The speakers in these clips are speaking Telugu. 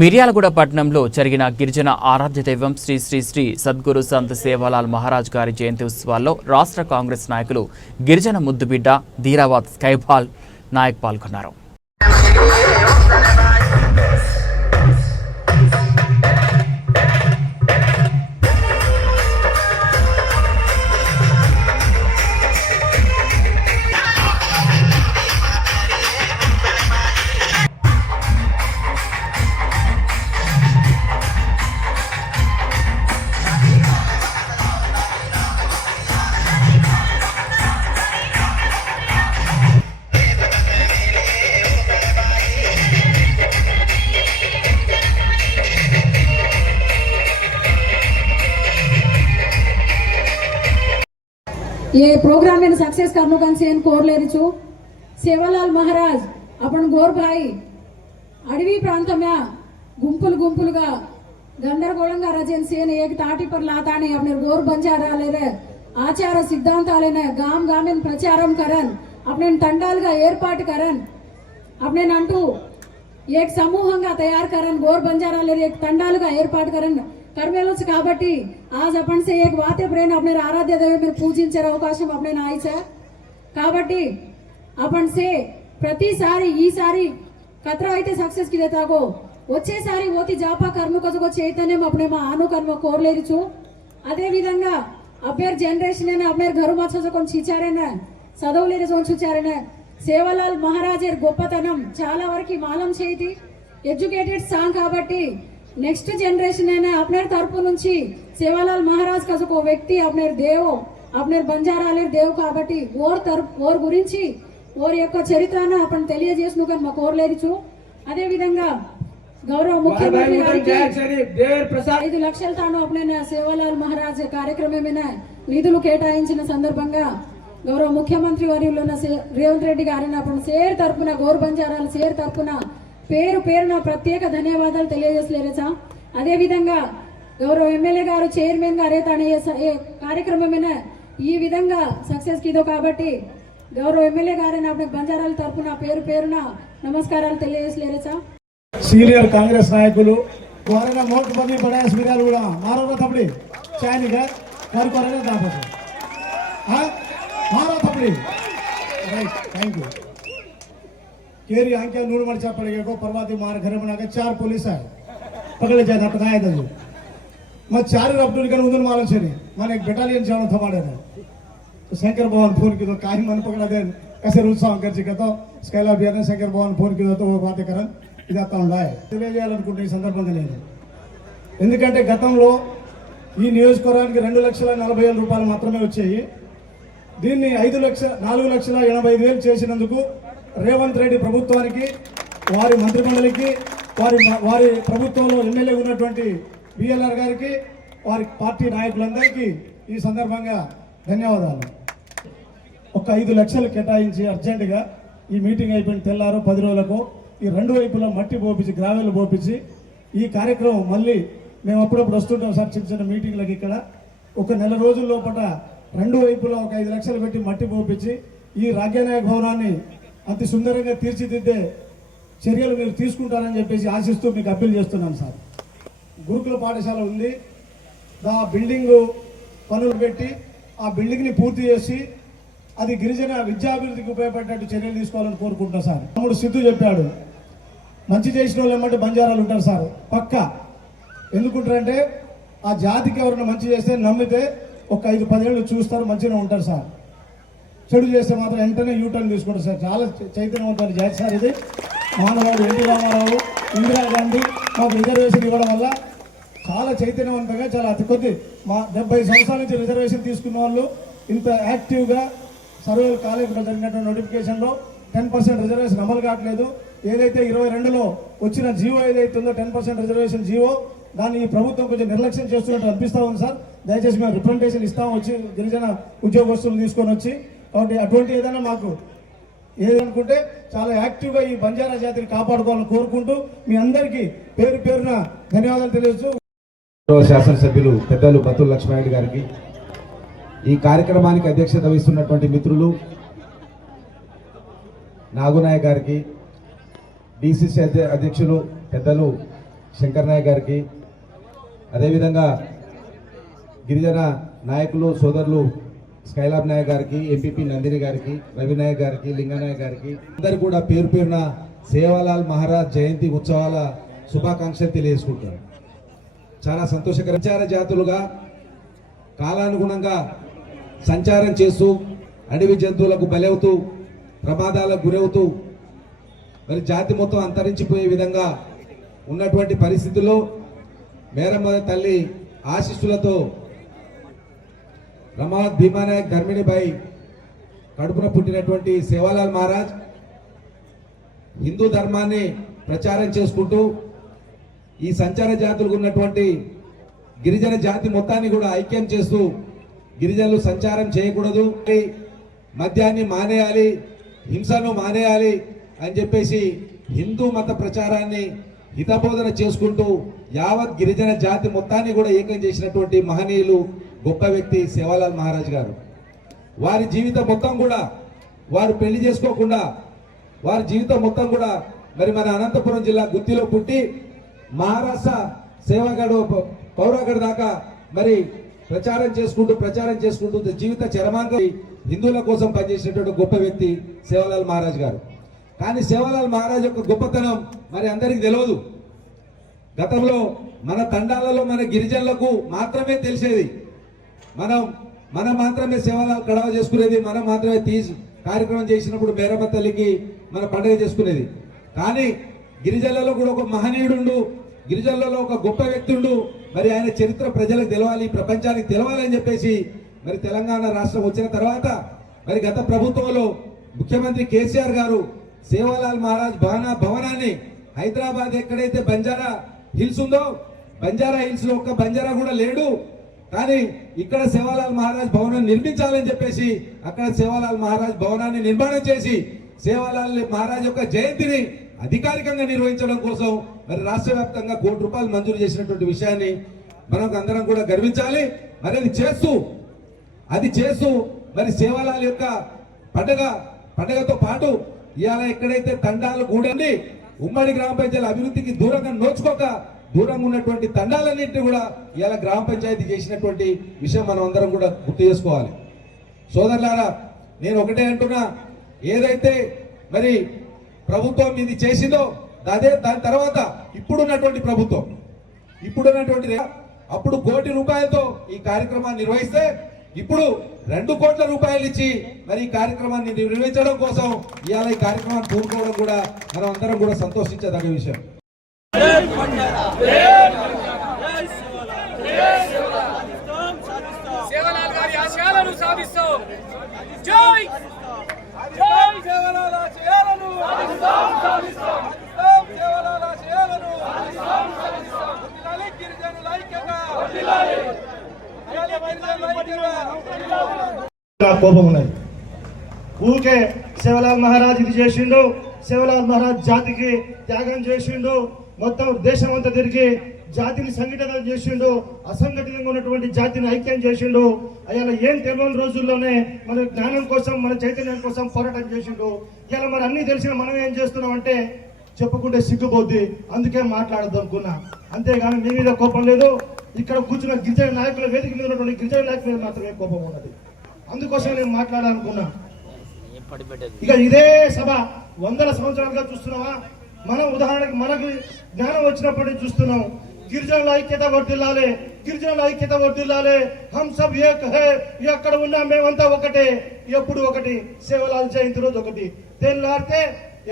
మిర్యాలగూడ పట్టణంలో జరిగిన గిరిజన ఆరాధ్య దైవం శ్రీ శ్రీ శ్రీ సద్గురు సంత్ సేవాలాల్ మహారాజ్ గారి జయంతి ఉత్సవాల్లో రాష్ట్ర కాంగ్రెస్ నాయకులు గిరిజన ముద్దుబిడ్డ ధీరాబాద్ స్కైబాల్ నాయక్ పాల్గొన్నారు. ये प्रोग्राम में सक्सेस करने का सेन కోరలేరు చూ సేవలాల్ మహారాజ్ అప్పుడు గోర్ భాయ్ అడవి ప్రాంతమే గుంపులు గుంపులుగా గందరగోళంగా రచన సేన ఏక తాటి పర్ లాతానే अपने గోర్ బంజారాలేరే ఆచార సిద్ధాంతాలైన గాం గామిన్ ప్రచారం కరన్ अपने తండాలుగా ఏర్పాటు కరన్ अपने అంటూ ఏక్ సమూహంగా తయారు కరన్ గోర్ బంజారాలే ఏక్ తండాలుగా ఏర్పాటు కరన్ కర్మేలోచు కాబట్టి ఆజ్ अपन से एक वाते प्रेन अपने ఆరాధ్య దైవం మీరు పూజించే అవకాశం अपने నాయి సార్ కాబట్టి आपण से ప్రతిసారి ఈసారి కత్రా అయితే సక్సెస్ కి దేతాగో వచ్చేసారి ఓతి జాపా కర్మకొజగో చైతన్యం అప్పుడే మా ఆను కర్మ కోరలేరుచు అదే విధంగా అబ్బేర్ జనరేషన్ అయినా అబ్బేర్ ఘరు మచ్చకొని చిచారేనా చదవలేరు చూచారేనా సేవలాల్ మహారాజర్ గొప్పతనం చాలా వరకు మాలం చేతి ఎడ్యుకేటెడ్ సాంగ్ కాబట్టి నెక్స్ట్ జనరేషన్ అయినా అప్నేర్ తరపు నుంచి సేవాలాల్ మహారాజ్ కస ఒక వ్యక్తి అప్నేర్ దేవో అప్నేర్ బంజారాలే దేవ్ కాబట్టి ఓర్ తరపు ఓర్ గురించి ఓర్ యొక్క చరిత్రను అప్పుడు తెలియజేసిన కానీ మా కోరలేరుచు అదే విధంగా గౌరవ ముఖ్యమంత్రి గారికి देवर प्रसाद ఐదు లక్షల తాను అప్పుడైన సేవాలాల్ మహారాజ్ కార్యక్రమమైన నిధులు కేటాయించిన సందర్భంగా గౌరవ ముఖ్యమంత్రి వర్యులు ఉన్న సే- రేవంత్ రెడ్డి గారిని అప్పుడు సేర్ తరపున గౌర్ బంజారాల సేర్ తరపున పేరు పేరు నా ప్రత్యేక ధన్యవాదాలు తెలియజేసలేరు సార్. అదేవిధంగా గౌరవ ఎమ్మెల్యే గారు చైర్మన్ గారే తన ఏ కార్యక్రమమైన ఈ విధంగా సక్సెస్ కిదో కాబట్టి గౌరవ ఎమ్మెల్యే గారే నా బంజారాల తరఫున పేరు పేరున నమస్కారాలు తెలియజేసలేరు సార్. సీనియర్ కాంగ్రెస్ నాయకులు వారైనా నోట్ కూడా థ్యాంక్ యూ केरी आंके नूर मर चा पड़ेगा को परवाती मार घर बना के चार पुलिस है पकड़े जाए था पकाया था जो मैं चार रफ्तूर कर उधर मालूम छे मैंने एक बटालियन जानो थमाड़े ने तो शंकर भवन फोन की तो काहे मन पकड़ा दे कैसे रुत्साह कर ची तो Skyla beer Shankar Bhavan phone కి తో బాతే కరన్ ఇదంతా ఉండాలి తెలియజేయాలనుకుంటే ఈ సందర్భంగా నేను ఎందుకంటే గతంలో ఈ నియోజకవర్గానికి రెండు లక్షల నలభై వేల రూపాయలు మాత్రమే వచ్చాయి దీన్ని ఐదు లక్ష నాలుగు లక్షల ఎనభై ఐదు వేలు చేసినందుకు రేవంత్ రెడ్డి ప్రభుత్వానికి వారి మంత్రిమండలికి వారి వారి ప్రభుత్వంలో ఎమ్మెల్యే ఉన్నటువంటి బిఎల్ఆర్ గారికి వారి పార్టీ నాయకులందరికీ ఈ సందర్భంగా ధన్యవాదాలు. ఒక ఐదు లక్షలు కేటాయించి అర్జెంటుగా ఈ మీటింగ్ అయిపోయిన తెల్లారు పది రోజులకు ఈ రెండు వైపులా మట్టి పోపించి గ్రావెలు పోపించి ఈ కార్యక్రమం మళ్ళీ మేము అప్పుడప్పుడు వస్తుంటాం సార్ చిన్న చిన్న మీటింగ్లకు ఇక్కడ. ఒక నెల రోజుల లోపల రెండు వైపులా ఒక ఐదు లక్షలు పెట్టి మట్టి పోపించి ఈ రాజ్యనాయక భవనాన్ని అతి సుందరంగా తీర్చిదిద్దే చర్యలు మీరు తీసుకుంటారని చెప్పేసి ఆశిస్తూ మీకు అప్పీల్ చేస్తున్నాను సార్. గురుకుల పాఠశాల ఉంది. ఆ బిల్డింగ్ పనులు పెట్టి ఆ బిల్డింగ్ని పూర్తి చేసి అది గిరిజన విద్యాభివృద్ధికి ఉపయోగపడేటట్టు చర్యలు తీసుకోవాలని కోరుకుంటున్నా సార్. తమ్ముడు సిద్ధు చెప్పాడు మంచి చేసిన వాళ్ళు ఏమంటే బంజారాలు ఉంటారు సార్. పక్క. ఎందుకుంటారంటే ఆ జాతికి ఎవరైనా మంచి చేస్తే నమ్మితే ఒక ఐదు పదేళ్ళు చూస్తారు మంచిగా ఉంటారు సార్. చెడు చేస్తే మాత్రం వెంటనే యూటర్న్ తీసుకుంటారు సార్. చాలా చై- చైతన్యవంతమైన జాతి సార్ ఇది. మానవాడు ఎన్టీ రామారావు ఇందిరాగాంధీ మాకు రిజర్వేషన్ ఇవ్వడం వల్ల చాలా చైతన్యవంతంగా చాలా అతి కొద్ది మా డెబ్బై సంవత్సరాల నుంచి రిజర్వేషన్ తీసుకున్న వాళ్ళు ఇంత యాక్టివ్గా సర్వేలు కాలేజీలో జరిగినటువంటి నోటిఫికేషన్లో టెన్ పర్సెంట్ రిజర్వేషన్ అమలు కావట్లేదు. ఏదైతే ఇరవై రెండులో వచ్చిన జీవో ఏదైతే ఉందో టెన్ పర్సెంట్ రిజర్వేషన్ జీవో దాన్ని ఈ ప్రభుత్వం కొంచెం నిర్లక్ష్యం చేస్తున్నట్టు అనిపిస్తా ఉంది సార్. దయచేసి మేము రిప్రజెంటేషన్ ఇస్తాం వచ్చి గిరిజన ఉద్యోగస్తులు తీసుకొని వచ్చి కాబట్టి అటువంటి ఏదైనా మాకు ఏదనుకుంటే చాలా యాక్టివ్గా ఈ బంజారా జాతిని కాపాడుకోవాలని కోరుకుంటూ మీ అందరికీ పేరు పేరున ధన్యవాదాలు తెలియజేస్తూ శాసనసభ్యులు పెద్దలు బతులు లక్ష్మారెడ్డి గారికి ఈ కార్యక్రమానికి అధ్యక్షత వహిస్తున్నటువంటి మిత్రులు నాగునాయ గారికి డిసిసి అధ్యక్షులు పెద్దలు శంకర్ నాయక్ గారికి అదేవిధంగా గిరిజన నాయకులు సోదరులు స్కైలాబ్ నాయక్ గారికి ఎంపీపీ నందిని గారికి రవి నాయక్ గారికి లింగనాయక్ గారికి అందరు కూడా పేరు పేరున సేవాలాల్ మహారాజ్ జయంతి ఉత్సవాల శుభాకాంక్షలు తెలియజేసుకుంటారు చాలా సంతోషకర. సంచార జాతులుగా కాలానుగుణంగా సంచారం చేస్తూ అడవి జంతువులకు బలవుతూ ప్రమాదాలకు గురవుతూ మరి జాతి మొత్తం అంతరించిపోయే విధంగా ఉన్నటువంటి పరిస్థితుల్లో మేరమ్మ తల్లి ఆశీస్సులతో రమావత్ భీమానాయక్ ధర్మిణిబాయి కడుపున పుట్టినటువంటి సేవాలాల్ మహారాజ్ హిందూ ధర్మాన్ని ప్రచారం చేసుకుంటూ ఈ సంచార జాతులకు ఉన్నటువంటి గిరిజన జాతి మొత్తాన్ని కూడా ఐక్యం చేస్తూ గిరిజనులు సంచారం చేయకూడదు. మద్యాన్ని మానేయాలి హింసను మానేయాలి అని చెప్పేసి హిందూ మత ప్రచారాన్ని హితబోధన చేసుకుంటూ యావత్ గిరిజన జాతి మొత్తాన్ని కూడా ఏకం చేసినటువంటి మహనీయులు గొప్ప వ్యక్తి సేవాలాల్ మహారాజ్ గారు. వారి జీవితం మొత్తం కూడా వారు పెళ్ళి చేసుకోకుండా వారి జీవితం మొత్తం కూడా మరి మన అనంతపురం జిల్లా గుత్తిలో పుట్టి మహారాష్ట్ర సేవాగఢ్ పౌరాగఢ్ దాకా మరి ప్రచారం చేసుకుంటూ ప్రచారం చేసుకుంటూ జీవిత చరమాంగ హిందువుల కోసం పనిచేసినటువంటి గొప్ప వ్యక్తి సేవాలాల్ మహారాజ్ గారు. కానీ సేవాలాల్ మహారాజ్ యొక్క గొప్పతనం మరి అందరికీ తెలియదు గతంలో మన తండాలలో మన గిరిజనులకు మాత్రమే తెలిసేది. మనం మనం మాత్రమే సేవలు కడవ చేసుకునేది మనం మాత్రమే తీసి కార్యక్రమం చేసినప్పుడు బేరమ్మ తల్లికి మన పండుగ చేసుకునేది. కానీ గిరిజనులలో కూడా ఒక మహనీయుడు గిరిజనులలో ఒక గొప్ప వ్యక్తుండు మరి ఆయన చరిత్ర ప్రజలకు తెలవాలి ప్రపంచానికి తెలవాలి అని చెప్పేసి మరి తెలంగాణ రాష్ట్రం వచ్చిన తర్వాత మరి గత ప్రభుత్వంలో ముఖ్యమంత్రి కేసీఆర్ గారు సేవాలాల్ మహారాజ్ భవన భవనాన్ని హైదరాబాద్ ఎక్కడైతే బంజారా హిల్స్ ఉందో బంజారా హిల్స్లో ఒక్క బంజారా కూడా లేడు. కానీ ఇక్కడ సేవాలాల్ మహారాజ్ భవనం నిర్మించాలని చెప్పేసి అక్కడ సేవాలాల్ మహారాజ్ భవనాన్ని నిర్మాణం చేసి సేవాలాల్ మహారాజ్ యొక్క జయంతిని అధికారికంగా నిర్వహించడం కోసం మరి రాష్ట్ర వ్యాప్తంగా కోటి రూపాయలు మంజూరు చేసినటువంటి విషయాన్ని మనం అందరం కూడా గర్వించాలి. మరి అది చేస్తూ అది చేస్తూ మరి సేవాలాల్ యొక్క పండగ పండగతో పాటు ఇవాళ ఎక్కడైతే తండాలు కూడండి ఉమ్మడి గ్రామ పంచాయతీల అభివృద్ధికి దూరంగా నోచుకోక దూరంగా ఉన్నటువంటి తండాలన్నింటినీ కూడా ఇలా గ్రామ పంచాయతీ చేసినటువంటి విషయం మనం అందరం కూడా గుర్తు చేసుకోవాలి. సోదరులారా నేను ఒకటే అంటున్నా ఏదైతే మరి ప్రభుత్వం ఇది చేసిందో అదే దాని తర్వాత ఇప్పుడున్నటువంటి ప్రభుత్వం ఇప్పుడున్నటువంటి అప్పుడు కోటి రూపాయలతో ఈ కార్యక్రమాన్ని నిర్వహిస్తే ఇప్పుడు రెండు కోట్ల రూపాయలు ఇచ్చి మరి ఈ కార్యక్రమాన్ని నిర్వహించడం కోసం ఇవాళ ఈ కార్యక్రమాన్ని పూనుకోవడం కూడా మనం అందరం కూడా సంతోషించదగ్గ విషయం. సేవలాల్ గారి ఆశయాలను సాధిస్తాం. జై! జై సేవలాల్ ఆశయాలను సాధిస్తాం. సాధిస్తాం సేవలాల్ ఆశయాలను సాధిస్తాం. సాధిస్తాం గిరిజనుల ఐక్యత. కోపం ఉన్నది. ఊకే శివలాల్ మహారాజ్ ఇది చేసిండు శివలాల్ మహారాజ్ జాతికి త్యాగం చేసిండు మొత్తం దేశం అంతా తిరిగి జాతిని సంఘటన చేసిండు అసంఘటితంగా ఉన్నటువంటి జాతిని ఐక్యం చేసిండు. అయ్యాల ఏం తెలియని రోజుల్లోనే మన జ్ఞానం కోసం మన చైతన్యం కోసం పోరాటం చేసిండు. ఇలా మరి అన్ని తెలిసిన మనం ఏం చేస్తున్నాం అంటే చెప్పుకుంటే సిగ్గుపోద్ది. అందుకే మాట్లాడద్దు అనుకున్నా. అంతేగాని మీ మీద కోపం లేదు. ఇక్కడ కూర్చున్న గిరిజన నాయకుల వేదిక మీద ఉన్నటువంటి గిరిజన నాయకుల మీద మాత్రమే కోపం ఉన్నది. అందుకోసం నేను మాట్లాడాలనుకున్నా. ఇక ఇదే సభ. వందల సంవత్సరాలుగా చూస్తున్నావా? మనం ఉదాహరణకి మనకు జ్ఞానం వచ్చినప్పటి నుంచి చూస్తున్నాం. గిరిజనుల ఐక్యత వర్దిల్లాలే గిరిజనుల ఐక్యత వర్దిల్లాలే హం సబ్ ఏక్ హే ఎక్కడ ఉన్నా మేమంతా ఒకటే ఎప్పుడు ఒకటి సేవలాల్ జయంతి రోజు ఒకటి. తెల్లారితే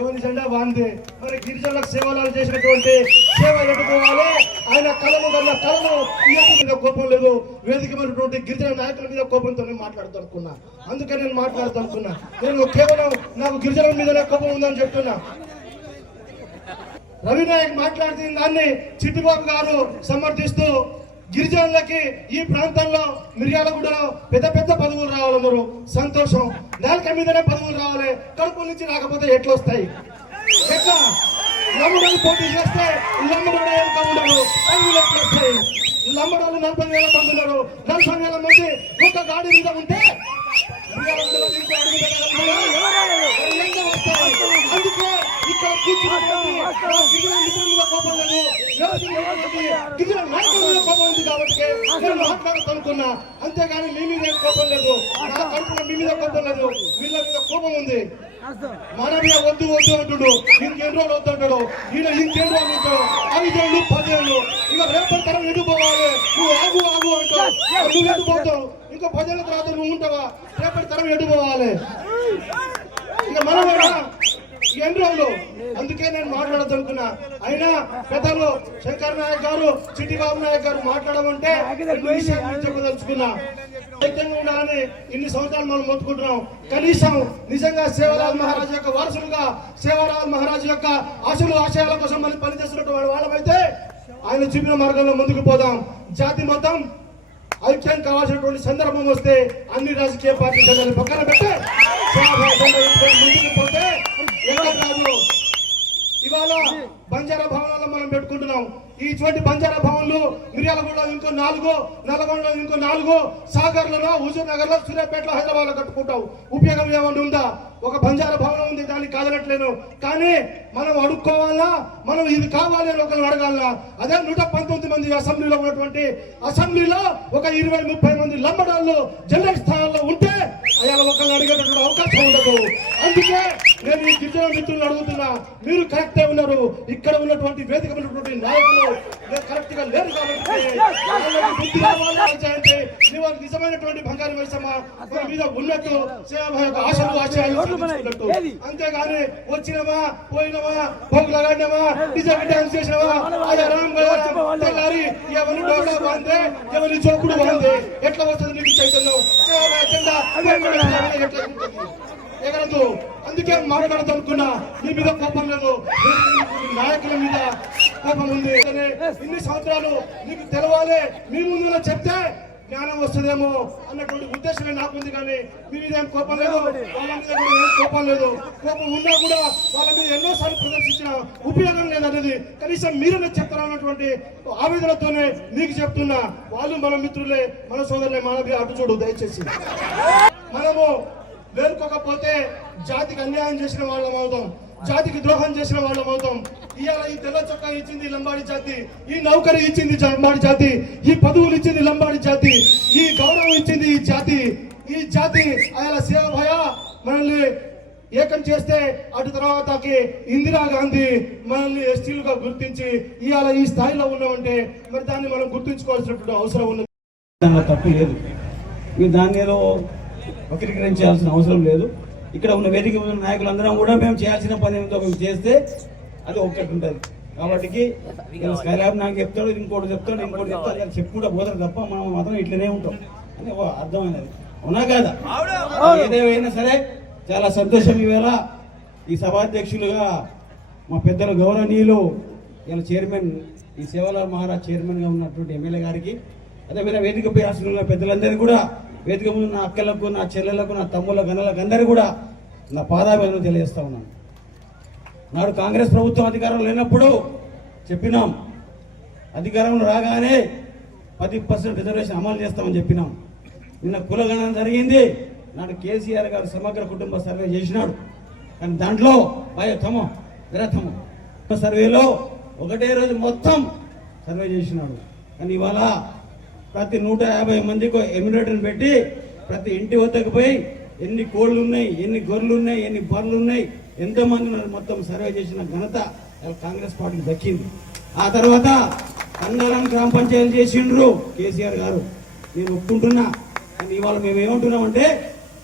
ఎవరి జెండా వాందే? మరి గిరిజనులకు సేవలాలు చేసినటువంటి సేవ ఎదుర్కోవాలి ఆయన కళలు కన్నా కళలు మీద కోపం లేదు. వేదిక మీద గిరిజన నాయకుల మీద కోపంతో నేను మాట్లాడుతూ అనుకున్నా అందుకే నేను మాట్లాడుతూ అనుకున్నా నేను కేవలం నాకు గిరిజనుల మీదనే కోపం ఉందని చెప్తున్నా. రవినాయక్ మాట్లాడుతున్న దాన్ని చిట్టిబాబు గారు సమర్థిస్తూ గిరిజనులకి ఈ ప్రాంతంలో మిర్యాలగూడలో పెద్ద పెద్ద పదవులు రావాలి మీరు సంతోషం నాలుక మీదనే పదవులు రావాలి కడుపు నుంచి రాకపోతే ఎట్లా వస్తాయి ఎట్లా లమ్మడోలు పోటీ చేస్తే లమ్మడాలు ఎంత ఉండరు పదవులు ఎట్లా వస్తాయి లమ్మడోలు నలభై వేల మంది ఉన్నారు నలభై వేల మంది ఒక గాడి మీద ఉంటే ఇక్కడ కూర్చున్నటువంటి గిరిజన మీద కోపం లేదు గిరిజన నాయకుల మీద కోపం ఉంది కాబట్టి నేను మాట్లాడతాను అంతేగాని మీ మీద కోపం లేదు నా కడుపులో మీ మీద కోపం లేదు వీళ్ళ మీద కోపం ఉంది మానవీయ వద్దు వద్దు అంటుడు ఇంకెన్ని రోజులు వద్దంటాడు ఈయన ఇంకెన్ని రోజులు ఉంటాడు ఐదేళ్ళు పదేళ్ళు ఇక రేపటి తరం ఎటు పోవాలి నువ్వు ఆగు ఆగు అంటావు నువ్వు ఎటు పోతావు ఇంకా పదేళ్ళ తర్వాత నువ్వు ఉంటావా రేపటి తరం ఎటు పోవాలి ఇక మనమేనా? కేంద్రంలో. అందుకే నేను మాట్లాడదనుకున్నా అయినా పెద్దలు శంకర్ నాయక్ గారు చిట్టిబాబు నాయక్ గారు మాట్లాడమంటే చెప్పదలుచుకున్నా. ఐక్యంగా ఉండాలని ఇన్ని సంవత్సరాలు మనం మొత్తుకుంటున్నాం. కనీసం నిజంగా సేవలాల్ మహారాజ్ యొక్క వారసులుగా సేవలాల్ మహారాజ్ యొక్క ఆశలు ఆశయాల కోసం మనం పనిచేస్తున్నటువంటి వాళ్ళమైతే ఆయన చూపిన మార్గంలో ముందుకు పోదాం. జాతి మొత్తం ఐక్యం కావాల్సినటువంటి సందర్భం వస్తే అన్ని రాజకీయ పార్టీ పక్కన పెట్టే ముందుకు పోతే కాదు? ఇవాళ బంజారా భవనాల్లో మనం పెట్టుకుంటున్నాం. ఈ ఇటువంటి బంజారా భవన్లు మిర్యాలగూడలో ఇంకో నాలుగు నల్గొండలో ఇంకో నాలుగు సాగర్లలో హుజూర్ నగర్లో సూర్యాపేటలో హైదరాబాద్లో కట్టుకుంటాం. ఉపయోగం ఏమైనా ఉందా? ఒక బంజారా భవనం ఉంది దాన్ని కాదనట్లేను. కానీ మనం అడుక్కోవాలా? మనం ఇది కావాలి అని ఒకరిని అడగాలనా అదే నూట పంతొమ్మిది మంది అసెంబ్లీలో ఉన్నటువంటి అసెంబ్లీలో ఒక ఇరవై ముప్పై మంది లంబడాళ్ళు జనరల్ స్థానాల్లో ఉంటే అయ్యాల ఒకరిని అడిగేటటువంటి అవకాశం ఉండదు. అందుకే నేను ఈ గిరిజన మిత్రులను అడుగుతున్నా మీరు కరెక్టే ఉన్నారు. ఇక్కడ ఉన్నటువంటి వేదిక ఉన్నటువంటి నాయకులు కరెక్ట్గా లేరు కాబట్టి వాళ్ళకి అంటే నీవు నిజమైనటువంటి బంగారు మైసమ్మ మన మీద ఉన్నట్టు ఆశలు ఆశయాలు సాధించుకున్నట్టు అంతేగాని వచ్చినమా పోయినమా పోగులగాడినమా డిజైన్ డాన్స్ చేసినవా అయ్యా రామ్ గయారాం తెల్లారి ఎవరి డోడా బాందే ఎవరి చోకుడు బాందే ఎట్లా వస్తుంది నీకు చైతన్యం? ఎట్లా ఉంటుంది? ఎగరదు. అందుకే మాట్లాడదనుకున్నా మీ మీద కోపం లేదు. నాయకుల మీద కోపం ఉంది. ఇన్ని సంవత్సరాలు నీకు తెలవాలి. మీ ముందు చెప్తే జ్ఞానం వస్తుందేమో అన్నటువంటి ఉద్దేశమే నాకుంది కానీ మీ మీద ఏం కోపం లేదు? వాళ్ళ మీద కూడా ఏం కోపం లేదు. కోపం ఉన్నా కూడా వాళ్ళ మీద ఎన్నోసార్లు ప్రదర్శించిన ఉపయోగం లేదనేది కనీసం మీరే చెప్తారన్నటువంటి ఆవేదనతోనే మీకు చెప్తున్నా. వాళ్ళు మన మిత్రులే మన సోదరులే మన అటు చూడు దయచేసి. మనము వేరుకోకపోతే జాతికి అన్యాయం చేసిన వాళ్ళం అవుతాం. జాతికి ద్రోహం చేసిన వాళ్ళం అవుతాం. ఇవాళ ఈ తెల్ల చొక్కా ఇచ్చింది లంబాడి జాతి ఈ నౌకరి ఇచ్చింది లంబాడి జాతి ఈ పదవులు ఇచ్చింది లంబాడి జాతి ఈ గౌరవం ఇచ్చింది ఈ జాతి. ఈ జాతి ఆయన సేవ భయ మనల్ని ఏకం చేస్తే అటు తర్వాతకి ఇందిరా గాంధీ మనల్ని ఎస్టీలుగా గుర్తించి ఇవాళ ఈ స్థాయిలో ఉన్నామంటే మరి దాన్ని మనం గుర్తుంచుకోవాల్సినటువంటి అవసరం ఉన్నది. తప్పు లేదు. దాన్ని ఏదో వక్రీకరించాల్సిన అవసరం లేదు. ఇక్కడ ఉన్న వేదిక ఉన్న నాయకులందరం కూడా మేము చేయాల్సిన పని ఏమిటో మేము చేస్తే అది ఒక్కటి ఉంటుంది. కాబట్టి స్కైలాబ్ నాకు చెప్తాడు ఇంకోటి చెప్తాడు ఇంకోటి చెప్తాడు అని చెప్పుకుంటా పోతారు తప్ప మనం మాత్రం ఇట్లనే ఉంటాం. అని అర్థమైనది. అవునా కాదా? ఏదేమైనా సరే చాలా సంతోషం ఈవేళ ఈ సభాధ్యక్షులుగా మా పెద్దలు గౌరవనీయులు ఇలా చైర్మన్ ఈ సేవలాల్ మహారాజ్ చైర్మన్గా ఉన్నటువంటి ఎమ్మెల్యే గారికి అదేవిధంగా వేదిక పై ఆశలు ఉన్న పెద్దలందరికీ కూడా వేదిక ముందు నా అక్కలకు నా చెల్లెలకు నా తమ్ముళ్ళకు అన్నలకు అందరికీ కూడా నా పాదాభివందనం తెలియజేస్తా ఉన్నాను. నాడు కాంగ్రెస్ ప్రభుత్వం అధికారంలో లేనప్పుడు చెప్పినాం. అధికారంలో రాగానే పది పర్సెంట్ రిజర్వేషన్ అమలు చేస్తామని చెప్పినాం. నిన్న కులగణన జరిగింది. నాడు కేసీఆర్ గారు సమగ్ర కుటుంబ సర్వే చేసినాడు. కానీ దాంట్లో భయ తమో సర్వేలో ఒకటే రోజు మొత్తం సర్వే చేసినాడు. కానీ ఇవాళ ప్రతి నూట యాభై మందికి ఎమ్యులేటర్ని పెట్టి ప్రతి ఇంటి వద్దకు పోయి ఎన్ని కోళ్ళు ఉన్నాయి ఎన్ని గొర్రెలు ఉన్నాయి ఎన్ని బర్రెలు ఉన్నాయి ఎంతమంది ఉన్నారు మొత్తం సర్వే చేసిన ఘనత కాంగ్రెస్ పార్టీకి దక్కింది. ఆ తర్వాత కందారం గ్రామ పంచాయతీ చేసిండ్రు కేసీఆర్ గారు. నేను ఒప్పుకుంటున్నా కానీ ఇవాళ మేము ఏమంటున్నామంటే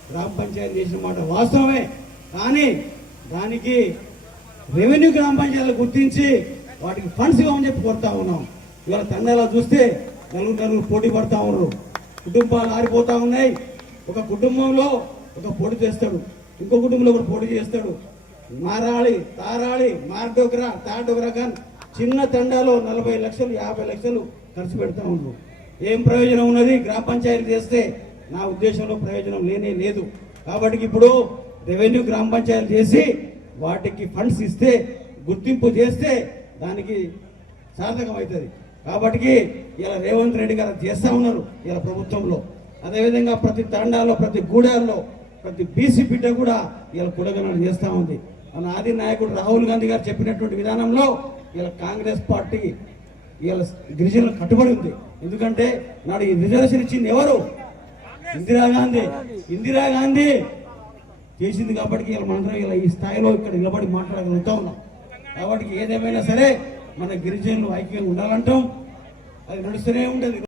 గ్రామ పంచాయతీ చేసిన మాట వాస్తవమే. కానీ దానికి రెవెన్యూ గ్రామ పంచాయతీలు గుర్తించి వాటికి ఫండ్స్ ఇవ్వమని చెప్పి కోరుతా ఉన్నాం. ఇవాళ తండాలో చూస్తే నలుగురు నలుగురు పోటీ పడతా ఉన్నారు. కుటుంబాలు ఆరిపోతా ఉన్నాయి. ఒక కుటుంబంలో ఒక పోటీ చేస్తాడు. ఇంకో కుటుంబంలో ఒక పోటీ చేస్తాడు. మారాళి తారాళి మార్డోగ్రా తాడోగ్రా కానీ చిన్న తండాలో నలభై లక్షలు యాభై లక్షలు ఖర్చు పెడతా ఉన్నారు. ఏం ప్రయోజనం ఉన్నది? గ్రామ పంచాయతీ చేస్తే నా ఉద్దేశంలో ప్రయోజనం లేనే లేదు. కాబట్టి ఇప్పుడు రెవెన్యూ గ్రామ పంచాయతీ చేసి వాటికి ఫండ్స్ ఇస్తే గుర్తింపు చేస్తే దానికి సార్థకం అవుతుంది కాబట్టి ఇలా రేవంత్ రెడ్డి గారు చేస్తా ఉన్నారు ఇలా ప్రభుత్వంలో. అదేవిధంగా ప్రతి తండాలో ప్రతి గూడాల్లో ప్రతి బీసీ బిడ్డ కూడా ఇలా కుడగణన చేస్తూ ఉంది. మన ఆది నాయకుడు రాహుల్ గాంధీ గారు చెప్పినటువంటి విధానంలో ఇలా కాంగ్రెస్ పార్టీ ఇలా గిరిజనులకు కట్టుబడి ఉంది. ఎందుకంటే నాడు ఈ రిజర్వేషన్ ఇచ్చింది ఎవరు? ఇందిరాగాంధీ ఇందిరాగాంధీ చేసింది కాబట్టి ఇలా మనందరం ఇలా ఈ స్థాయిలో ఇక్కడ నిలబడి మాట్లాడగలుగుతా ఉన్నాం. కాబట్టి ఏదేమైనా సరే మన గిరిజనులు ఐక్యంగా ఉండాలంటాం. అది నడుస్తూనే ఉంటుంది